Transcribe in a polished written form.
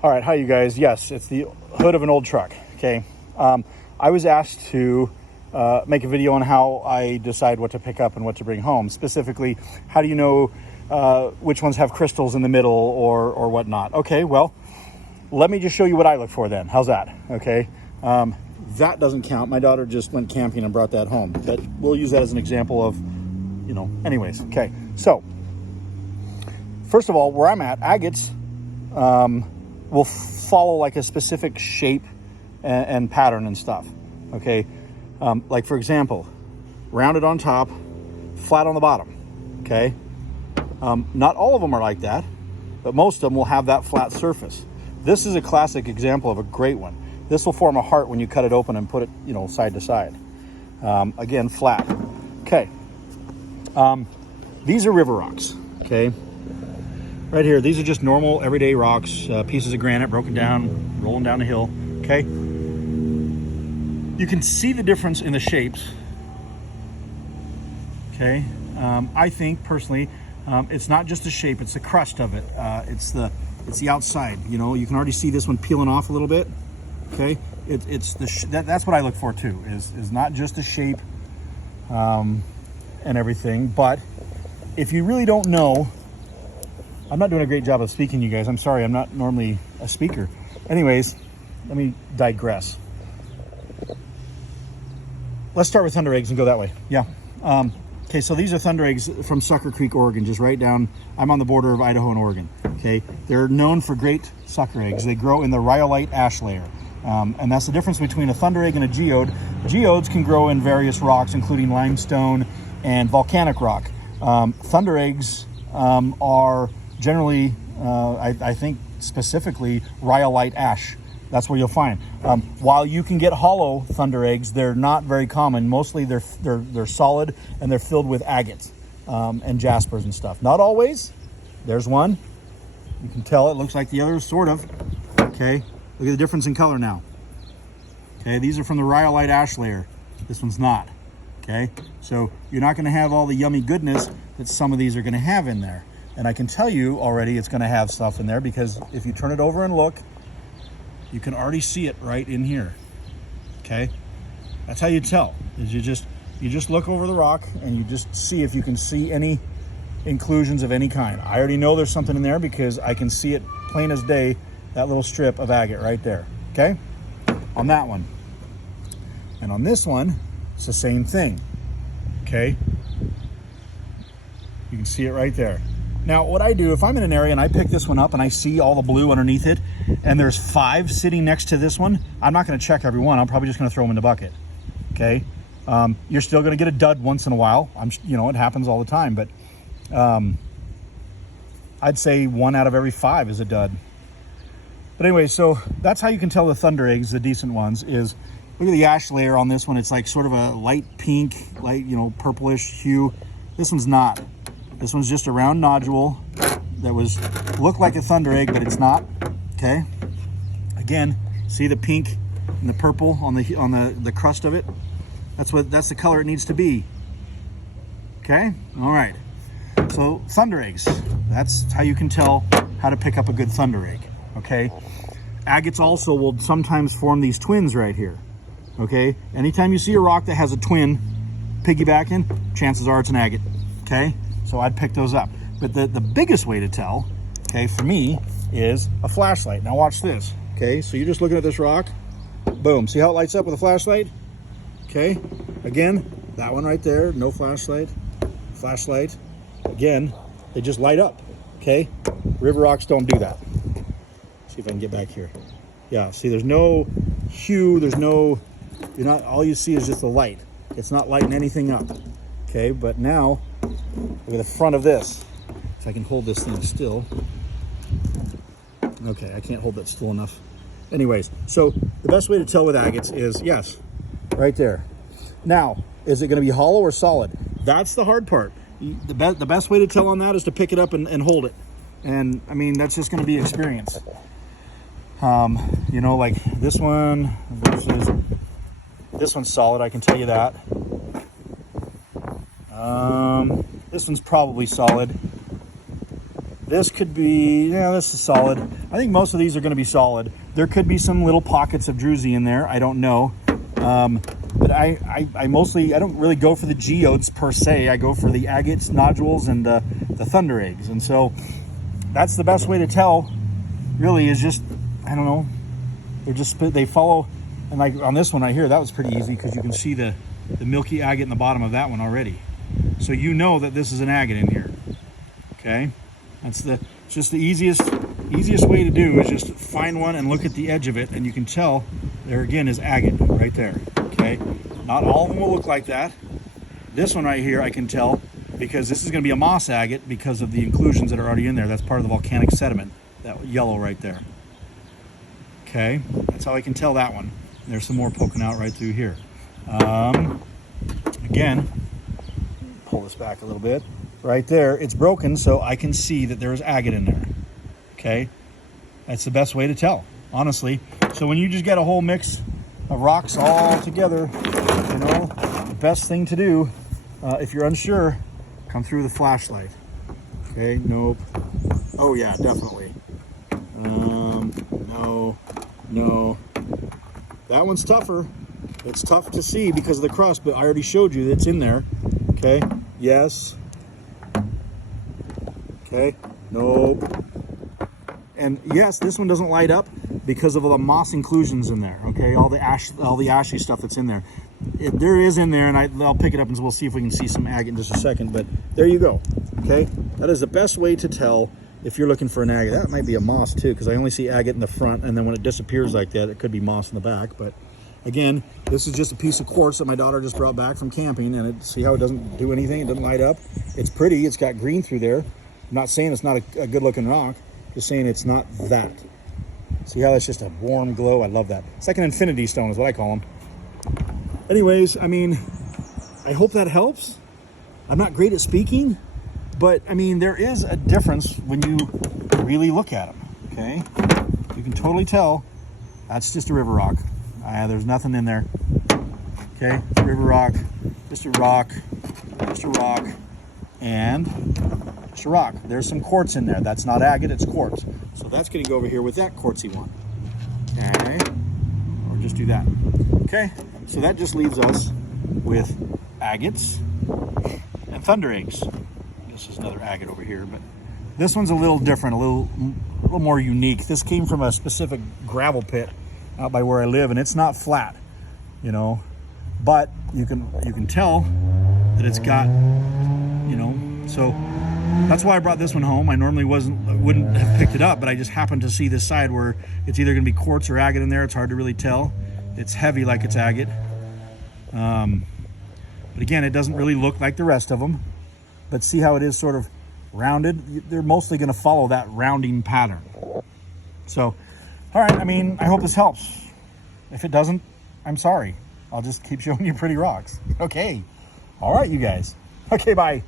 All right, hi you guys. Yes, it's the hood of an old truck, okay? I was asked to make a video on how I decide what to pick up and what to bring home. Specifically, how do you know which ones have crystals in the middle or whatnot? Okay, well, let me just show you what I look for then. How's that? Okay, that doesn't count. My daughter just went camping and brought that home, but we'll use that as an example of, anyways. Okay, so first of all, where I'm at, agates will follow like a specific shape and pattern and stuff. Okay, like for example, rounded on top, flat on the bottom. Okay, not all of them are like that, but most of them will have that flat surface. This is a classic example of a great one. This will form a heart when you cut it open and put it, side to side. Again, flat. Okay. These are river rocks. Okay. Right here, these are just normal everyday rocks, pieces of granite broken down, rolling down the hill. Okay. You can see the difference in the shapes. Okay. I think personally, it's not just the shape; it's the crust of it. It's the outside. You can already see this one peeling off a little bit. Okay, it's that's what I look for too. Is not just the shape and everything, but if you really don't know, I'm not doing a great job of speaking, you guys. I'm sorry. I'm not normally a speaker. Anyways, let me digress. Let's start with thunder eggs and go that way. Yeah. Okay, so these are thunder eggs from Sucker Creek, Oregon, just right down. I'm on the border of Idaho and Oregon. Okay, they're known for great sucker eggs. They grow in the rhyolite ash layer. And that's the difference between a thunder egg and a geode. Geodes can grow in various rocks, including limestone and volcanic rock. Thunder eggs are generally, I think specifically, rhyolite ash. That's where you'll find. While you can get hollow thunder eggs, they're not very common. Mostly they're solid and they're filled with agates and jaspers and stuff. Not always. There's one. You can tell it looks like the other, sort of. Okay. Look at the difference in color now. Okay, these are from the rhyolite ash layer. This one's not. Okay, so you're not going to have all the yummy goodness that some of these are going to have in there. And I can tell you already it's going to have stuff in there, because if you turn it over and look, you can already see it right in here. Okay, that's how you tell. Is you just look over the rock and you just see if you can see any inclusions of any kind. I already know there's something in there because I can see it plain as day. That little strip of agate right there, okay? On that one. And on this one, it's the same thing, okay? You can see it right there. Now, what I do, if I'm in an area and I pick this one up and I see all the blue underneath it, and there's 5 sitting next to this one, I'm not gonna check every one. I'm probably just gonna throw them in the bucket, okay? You're still gonna get a dud once in a while. It happens all the time, but I'd say 1 out of every 5 is a dud. But anyway, so that's how you can tell the thunder eggs, the decent ones, is look at the ash layer on this one. It's like sort of a light pink, light, purplish hue. This one's not. This one's just a round nodule that looked like a thunder egg, but it's not. Okay. Again, see the pink and the purple on the crust of it? That's the color it needs to be. Okay. All right. So thunder eggs. That's how you can tell how to pick up a good thunder egg. Okay, agates also will sometimes form these twins right here. Okay, anytime you see a rock that has a twin piggybacking, chances are it's an agate. Okay, so I'd pick those up. But the biggest way to tell, okay, for me, is a flashlight. Now watch this. Okay, so you're just looking at this rock. Boom, see how it lights up with a flashlight? Okay, again, that one right there, no flashlight. Flashlight, again, they just light up. Okay, river rocks don't do that. See if I can get back here. Yeah, see, there's no hue, all you see is just the light. It's not lighting anything up. Okay, but now look at the front of this. If I can hold this thing still. Okay, I can't hold that still enough. Anyways, so the best way to tell with agates is, yes, right there. Now, is it going to be hollow or solid? That's the hard part. The best way to tell on that is to pick it up and hold it. And I mean, that's just going to be experience. Like this one versus this one's solid, I can tell you that. This one's probably solid. This could be, yeah, this is solid. I think most of these are going to be solid. There could be some little pockets of druzy in there. I don't know. But I mostly, I don't really go for the geodes per se. I go for the agates, nodules, and the thunder eggs. And so that's the best way to tell, really, is just, I don't know. They follow, and like on this one right here, that was pretty easy because you can see the milky agate in the bottom of that one already. So you know that this is an agate in here, okay? It's just the easiest way to do is just find one and look at the edge of it, and you can tell there again is agate right there, okay? Not all of them will look like that. This one right here I can tell because this is going to be a moss agate because of the inclusions that are already in there. That's part of the volcanic sediment, that yellow right there. Okay, that's how I can tell that one. There's some more poking out right through here. Again, pull this back a little bit. Right there, it's broken, so I can see that there is agate in there. Okay, that's the best way to tell, honestly. So when you just get a whole mix of rocks all together, you know, the best thing to do, if you're unsure, come through the flashlight. Okay, nope. Oh yeah, definitely. No. That one's tougher. It's tough to see because of the crust, but I already showed you that it's in there. Okay, yes. Okay, nope. And yes, this one doesn't light up because of all the moss inclusions in there. Okay, all the ashy stuff that's in there. There is in there, and I'll pick it up and we'll see if we can see some agate in just a second. But there you go. Okay, that is the best way to tell if you're looking for an agate. That might be a moss too, because I only see agate in the front, and then when it disappears like that, it could be moss in the back. But again, this is just a piece of quartz that my daughter just brought back from camping, and see how it doesn't do anything? It doesn't light up. It's pretty. It's got green through there. I'm not saying it's not a good looking rock, just saying it's not that. See how that's just a warm glow? I love that. It's like an infinity stone is what I call them. Anyways, I mean, I hope that helps. I'm not great at speaking, but I mean, there is a difference when you really look at them, okay? You can totally tell that's just a river rock. There's nothing in there, okay? River rock, just a rock, and just a rock. There's some quartz in there. That's not agate, it's quartz. So that's gonna go over here with that quartzy one, okay? Or just do that, okay? So that just leaves us with agates and thunder eggs. This is another agate over here, but this one's a little different, a little more unique. This came from a specific gravel pit out by where I live, and it's not flat, you know, but you can tell that it's got, you know, so that's why I brought this one home. I normally wouldn't have picked it up, but I just happened to see this side where it's either going to be quartz or agate in there. It's hard to really tell. It's heavy like it's agate. But again, it doesn't really look like the rest of them. But see how it is sort of rounded? They're mostly going to follow that rounding pattern. So, all right, I mean, I hope this helps. If it doesn't, I'm sorry. I'll just keep showing you pretty rocks. Okay. All right, you guys. Okay, bye.